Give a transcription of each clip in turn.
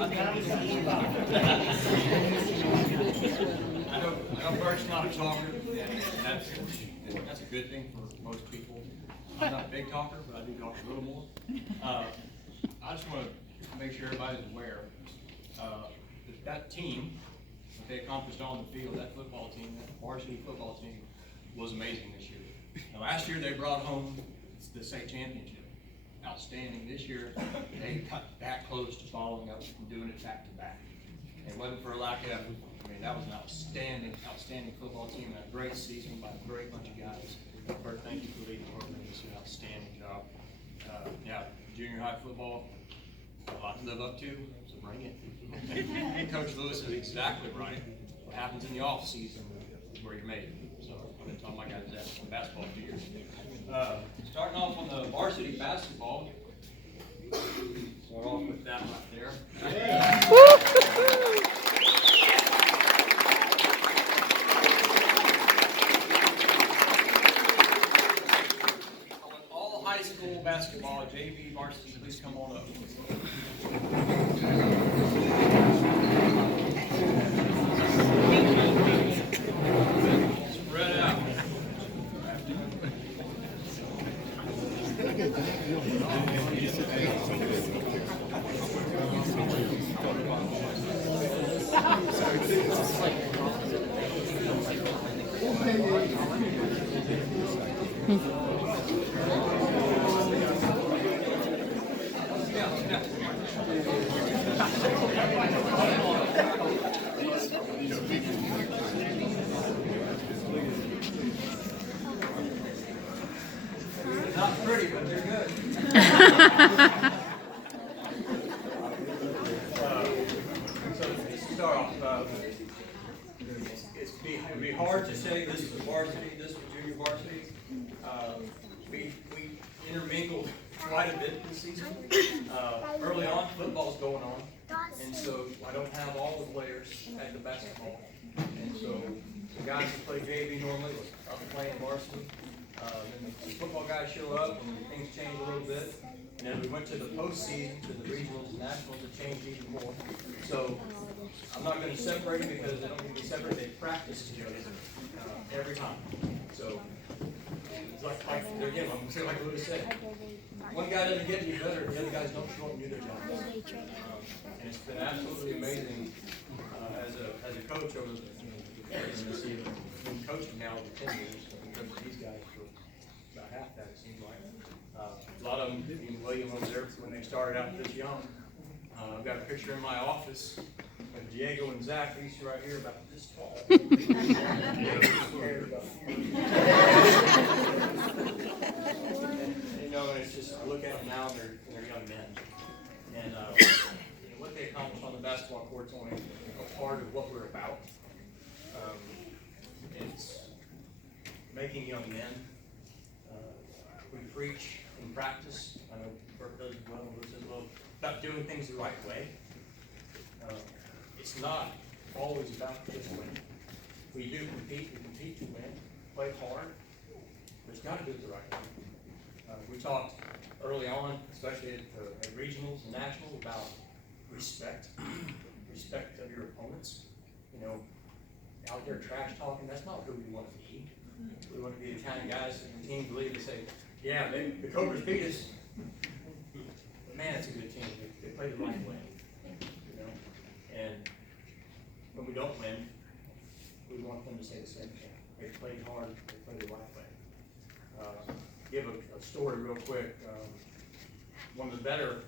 know Bert's not a talker, and that's a good thing for most people. I'm not a big talker, but I do talk a little more. I just want to make sure everybody's aware that team, what they accomplished on the field, that football team, that varsity football team, was amazing this year. Now, last year they brought home the state championship. Outstanding. This year they got that close to following up and doing it back to back. And it wasn't for a lack of effort. I mean, that was an outstanding football team and a great season by a great bunch of guys. Bert, thank you for leading the program. This is an outstanding job. Yeah, junior high football, a lot to live up to, so bring it. And Coach Lewis is exactly right. What happens in the off season is where you're made. So I've been telling my guys that on basketball for years. Starting off on the varsity basketball. Start off with that right there. All high school basketball, JV, varsity, please come on up. Spread out. Not pretty, but they're good. So to start off, it'd be hard to say this is varsity, this is junior varsity. We intermingled quite a bit this season. Early on, football's going on, and so I don't have all the players at the basketball. And so the guys who play JV normally are playing varsity. Then the football guys show up, and things change a little bit. And then we went to the postseason, to the regionals and nationals, it changed even more. So I'm not going to separate them because they don't need to be separated. They practice each other every time. So it's like again, I'm going to say like Lewis said. One guy doesn't get any better, the other guys don't show up and do their job. And it's been absolutely amazing as a coach over the season. I've been coaching now over 10 years. I've been coaching these guys for about half that, it seems like. A lot of them, even William over there, when they started out this young. I've got a picture in my office of Diego and Zach. These two right here about this tall. And it's just, I look at them now, and they're young men. And what they accomplish on the basketball court is only a part of what we're about. It's making young men. We preach in practice. I know Bert does well, Bruce does well, about doing things the right way. It's not always about just winning. We do compete. We compete to win. Play hard. But it's got to do it the right way. We talked early on, especially at regionals and nationals, about respect. Respect of your opponents. You know, out there trash talking, that's not who we want to be. We want to be the kind of guys that the team believe to say, yeah, the Cobras beat us, but man, it's a good team. They play the right way, you know. And when we don't win, we want them to say the same thing. They played hard. They played the right way. Give a story real quick. One of the better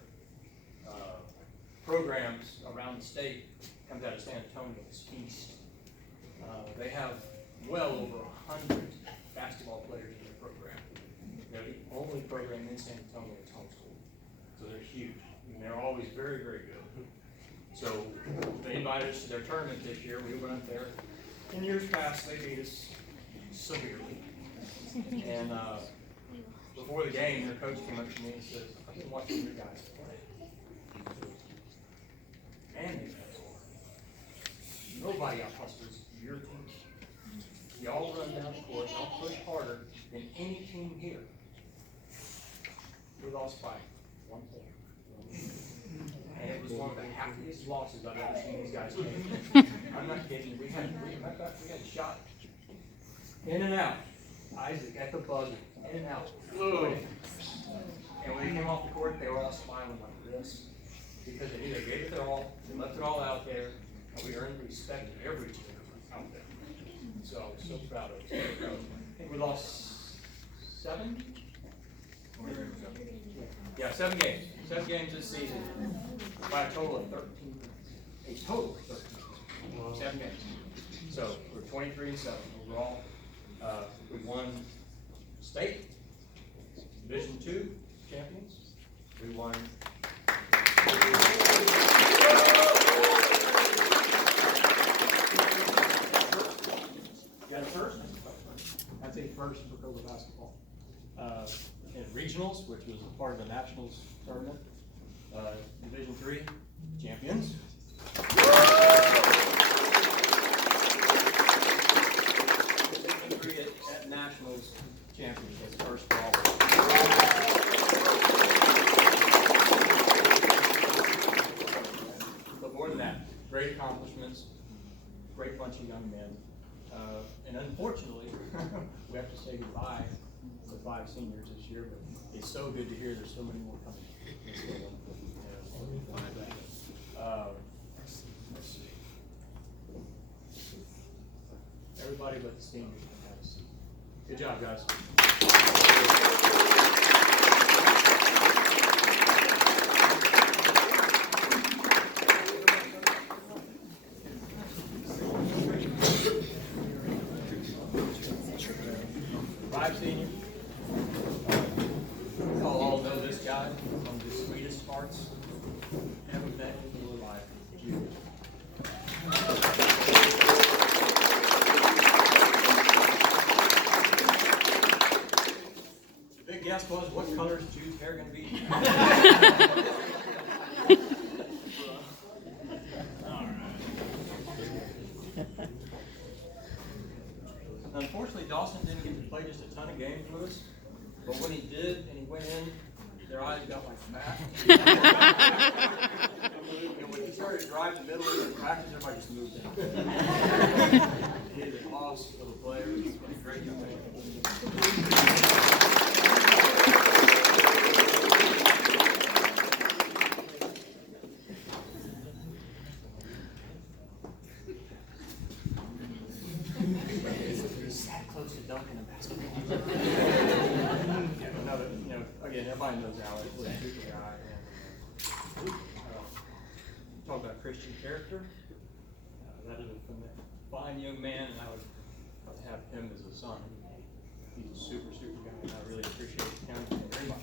programs around the state comes out of San Antonio. It's East. They have well over 100 basketball players in their program. They're the only program in San Antonio that's homeschooled. So they're huge. And they're always very, very good. So they invited us to their tournament this year. We went up there. In years past, they beat us severely. And before the game, their coach came up to me and said, I've been watching your guys play. And they play hard. Nobody out-hustles your team. Y'all run down the court, y'all push harder than any team here. We lost by 1 point. And it it was one of the happiest losses I've ever seen these guys take. I'm not kidding. We had a shot in and out. Isaac at the buzzer, in and out. Ugh. And when they came off the court, they were all smiling like this because they knew they gave it their all, they left it all out there, and we earned the respect of every team out there. So I was so proud of us. I think we lost 7? Yeah, 7 games. 7 games this season by a total of 13. A total of 13. 7 games. So we're 23-7 overall. We won state, Division II champions. We won. Got a first? That's a first for Cobra basketball. In regionals, which was a part of the nationals tournament, Division III champions. Division III at nationals champions. That's first for all. But more than that, great accomplishments, great bunch of young men. And unfortunately, we have to say goodbye to 5 seniors this year, but it's so good to hear there's so many more coming. Let's see. Everybody but the seniors can have a seat. Good job, guys. Senior. You all know this guy, one of the sweetest hearts ever met in your life. The big guess was, what color is Jude's hair going to be? Unfortunately, Dawson didn't get to play just a ton of games with us, but when he did and he went in, their eyes got like that. And when he started driving the middle of the practice, everybody just moved in. He is an awesome little player. He's been a great young man. Close to dunking a basketball. Again, everybody knows Alex was a super guy. And talk about Christian character. That is a fine young man, and I would have him as a son. He's a super guy, and I really appreciate him very much.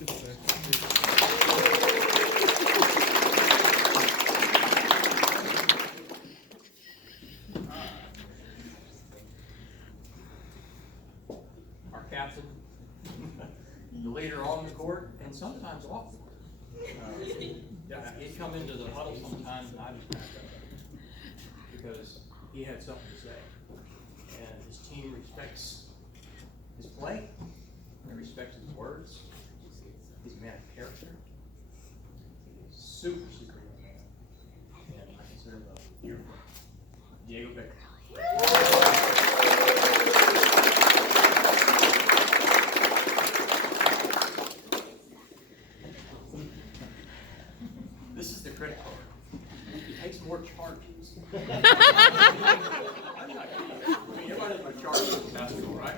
Our captain, the leader on the court, and sometimes off the court. He'd come into the huddle sometimes, and I just backed up because he had something to say. And his team respects his play, they respect his words. He's a man of character. He's super young man. And I consider him a hero. Diego Baker. This is the credit card. It takes more charges. I'm not kidding. I mean, everybody knows my charges in basketball, right?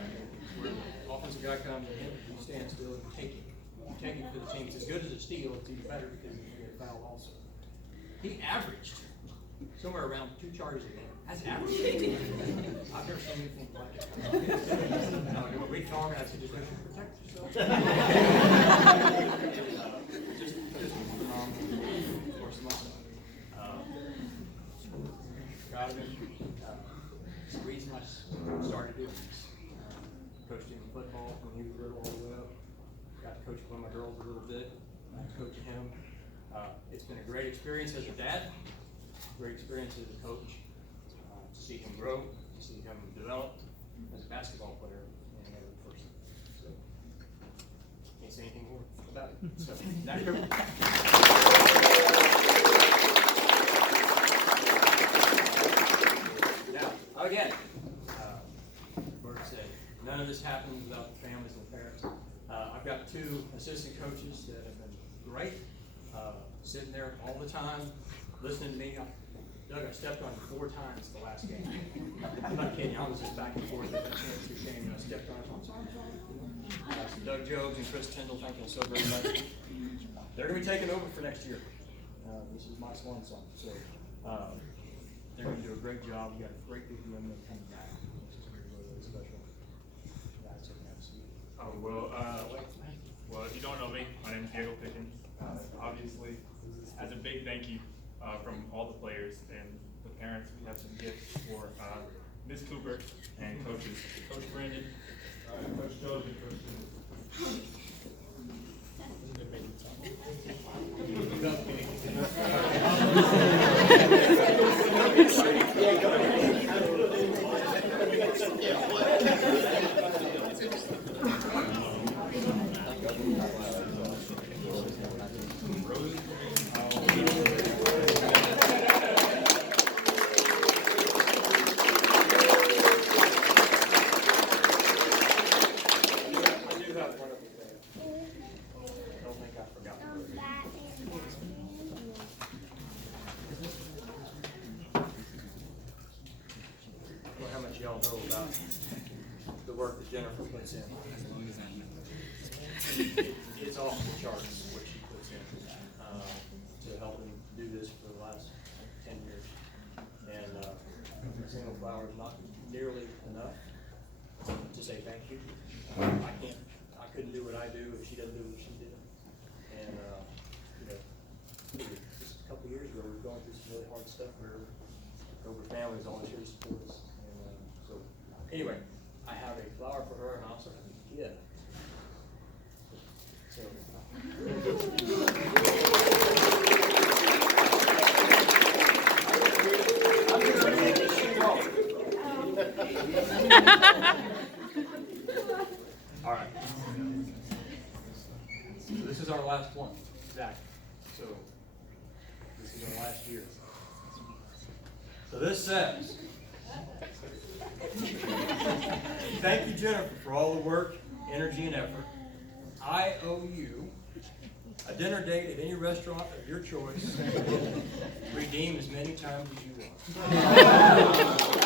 Where the offensive guy comes in, you stand still and take it. You take it for the team. It's as good as a steal, it's even better because you get a foul also. He averaged somewhere around 2 charges a game. That's average. I've never seen anything like it. When we call him, I said, just make sure you protect yourself. Just of course, my son. Proud of him. The reason I started doing this. Coached him in football when he was little all the way up. Got to coach one of my girls a little bit. Coaching him. It's been a great experience as a dad. Great experience as a coach. To see him grow, to see him develop as a basketball player and as a person. So, can't say anything more about it. So, this happens without the families and the parents. I've got 2 assistant coaches that have been great, sitting there all the time, listening to me. Doug, I stepped on you 4 times the last game. I'm not kidding, I was just back and forth at the championship game, and I stepped on it. I'm sorry. So Doug Jobs and Chris Tyndall, thank you so very much. They're going to be taking over for next year. This is my swan song. So they're going to do a great job. We got a great big women coming back. This is going to be really, really special. Guys, take a seat. Oh, well, if you don't know me, my name is Diego Pickens. Obviously, as a big thank you from all the players and the parents, we have some gifts for Ms. Cooper and coaches. Coach Brandon, Coach Jones, and Coach Stewart. Y'all know about the work that Jennifer puts in. It's off the charts what she puts in to help them do this for the last 10 years. And a single flower is not nearly enough to say thank you. I couldn't do what I do if she doesn't do what she did. And just a couple of years ago, we were going through some really hard stuff where over families always here to support us. Anyway, I have a flower for her and also have a gift. So, all right. So this is our last one, exactly. So this is our last year. So this says, thank you, Jennifer, for all the work, energy, and effort. I owe you a dinner date at any restaurant of your choice. Redeem as many times as you want.